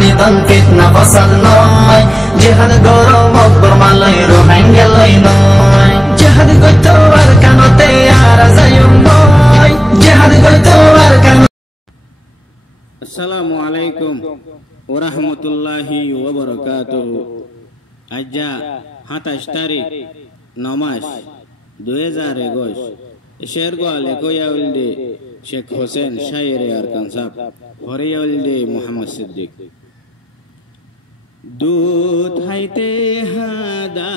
নিধন ফিতনা ফসাদ নয় জিহাদ গরম অকবর মালাই রোহিঙ্গালই নয় জিহাদ গইতো আর কানতে আর যায়ুম নয় জিহাদ গইতো আর কান আসসালামু আলাইকুম ওয়া রাহমাতুল্লাহি ওয়া বারাকাতুহু আজা 27 তারিখ নমাস 2021 শের গোয়াল একয়াউলদে শেখ হোসেন শায়েরে আরকান সাহেব হরিয়াউলদে মোহাম্মদ সিদ্দিক দুধ হাইতে হাদা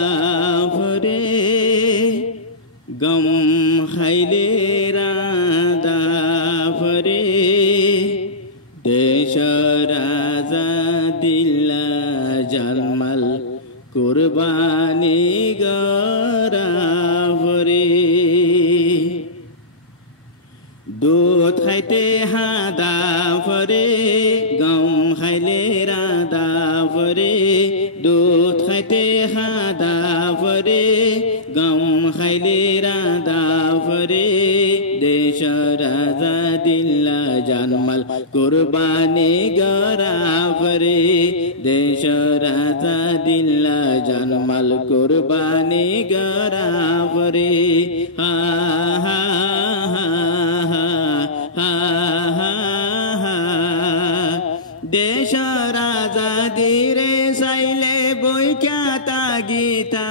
ভরে গম খাইলে রাদা ভরে দেশ রাজা দিল্লা জালমাল কুরবানি গরা ভরে দুধ খাইতে হাদা ভরে গম খাইলে রাদা ভরে দুধ খাইতে হাদা ভরে গম খাইলে রাদা ভরে দেশ রাজা দিল্লা জানমাল কুরবানি গরা ভরে দেশ রাজা দিল্লা জানমাল কুরবানি গরা ভরে হা হা দেশ রাজা দিরে সাইলে বৈখ্যাতা গীতা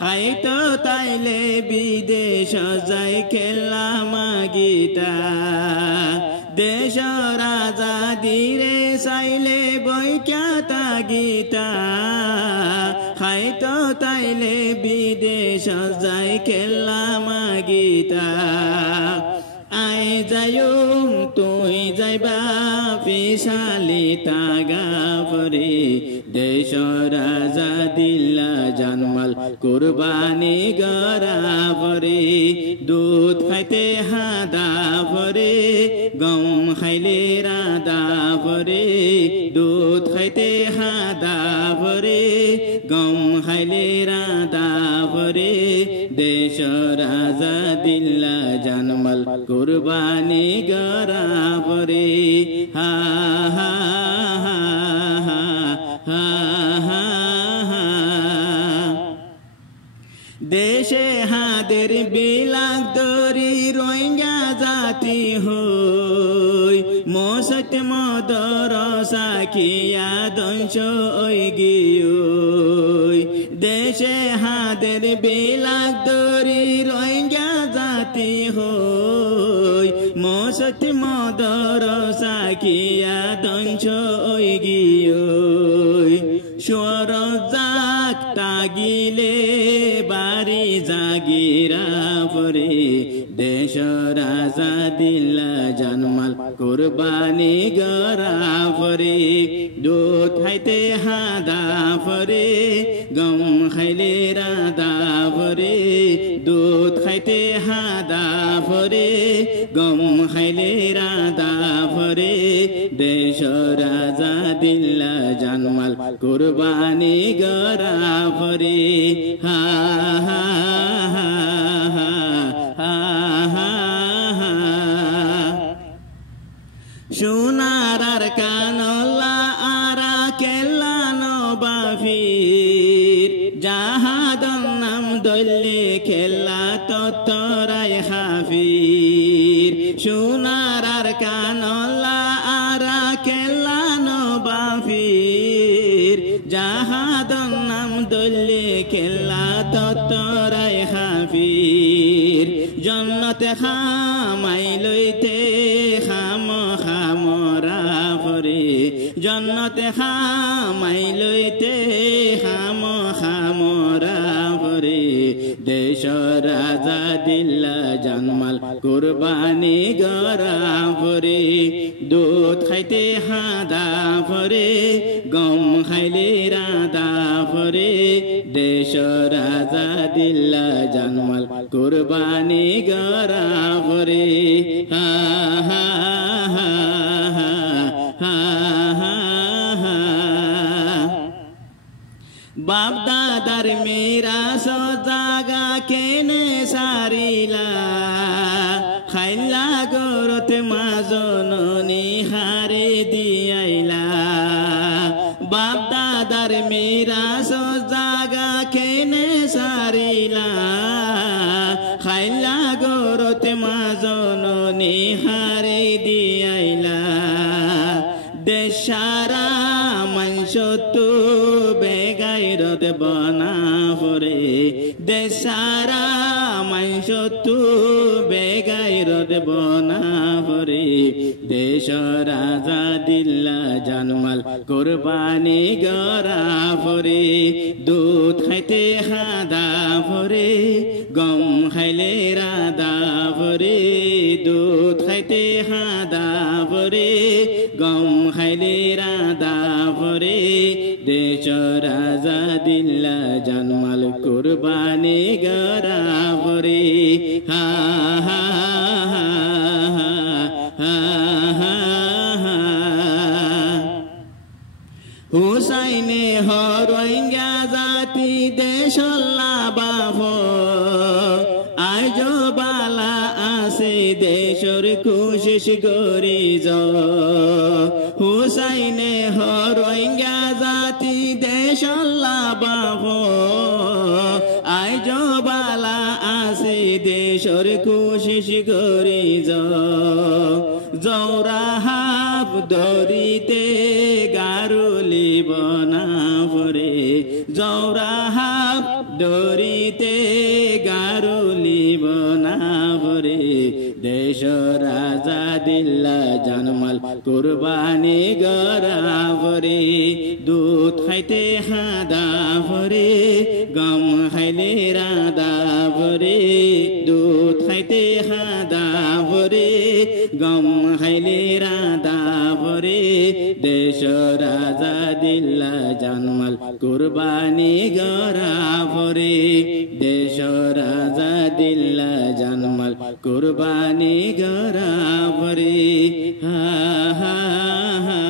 খাইতো তাইলে বিদেশ যাই খেলামা গীতা দেশ রাজা দিরে সাইলে বৈখ্যাতা গীতা খাইতো তাইলে বিদেশ যাই খেলামা গীতা আই যায়ুম তুই যাইবা পিছালি তাগা পরে দেশ রাজা দিল্লা জানমাল কুরবানি গরা পরে দুধ খাইতে হাদা পরে গম খাইলে রাদা পরে দুধ খাইতে হাদা পরে গম খাইলে রাদা পরে দেশ রাজা দিল্লা জানমাল কুরবানি গরা পরে হা হা হা হা হা হা দেশে হাদের বিলাক দরি রোহিঙ্গা জাতি হই মোসট মদর সাকিয়া দংশ ওই গিয়ই দেশে হাদের বিলাক দরি রোহিঙ্গা জাতি হই মোসট মদর সাকিয়া দংশ ওই গিয়ই স্বর জাক তাগিলে বাড়ি জাগিরা পরে দেশ রাজা দিল্লা জানমাল কুরবানি গরা পরে দুধ খাইতে হাদা পরে গম খাইলে রাদা পরে দুধ খাইতে হাদা পরে গম খাইলে রাদা পরে দেশ রাজা দিল্লা জানমাল কুরবানি গরা পরে হা হা হা হা হা হা সোনার আর কানলা আরা কেল্লানো বাফির জাহাদন নাম দলে খেলা ততরাই হাফির সোনার আর কানলা আরা কেল্লানো বাফির জাহাদন নাম দলে খেলা ততরাই হাফির জন্নতে খামাই লইতে খাম খামরা পরে জন্নতে খামাই লইতে খাম খামরা পরে দেশ রাজা দিল্লা জানমাল কুরবানি গরা পরে দুধ খাইতে হাদা পরে গম খাইলে রাদা পরে দেশ রাজা দিল্লা জানমাল কুরবানি গরা পরে হা হা হা হা হা হা বাপ দাদার মেরা সো জাগা কেনে সারিলা খাইলা গরতে মাজননি হারে দিয়াইলা তার মিরাস জাগা কেনে সারিলা খাইলা গরতে মাজননি হারে দিয়াইলা দেশারা মানসতু বেগাইরত বনা ফরে দেশারা মানসতু বেগাইরত বনা ফরে দেশ রাজা দিল্লা জানমাল কোরবানি গরা ফরে দুধ খাইতে হাদা ফরে গম খাইলে রাধা ফরে দুধ খাইতে হাদা ফরে গম খাইলে রাধা ফরে দেশ রাজা দিল্লা জানমাল কোরবানি গরা ফরে হা হা হুসাইনে হরঙ্গা জাতি দেশল্লা বাফ আজ বালা আসে দেশর কোশিশ করি হুসাইনে হরঙ্গা জাতি দেশল্লা বাফ আজ বালা আসে দেশর কোশিশ করি জৌরাহাব দরিতে গারুলি বনা ফরে জৌরাহাব দরিতে গারুলি বনা ফরে দেশ রাজা দিল্লা জানমাল কুরবানি গরা ফরে দুধ খাইতে হাদা ফরে গম খাইলে রাধা ফরে দুধ খাইতে হাদা ফরে গম খাইলে রাধা ফরে দেশ রাজা দিল্লা জানমাল কুরবানি গরা ফরে দেশ রাজা দিল্লা জানমাল কুরবানি গরা ফরে হা হা হা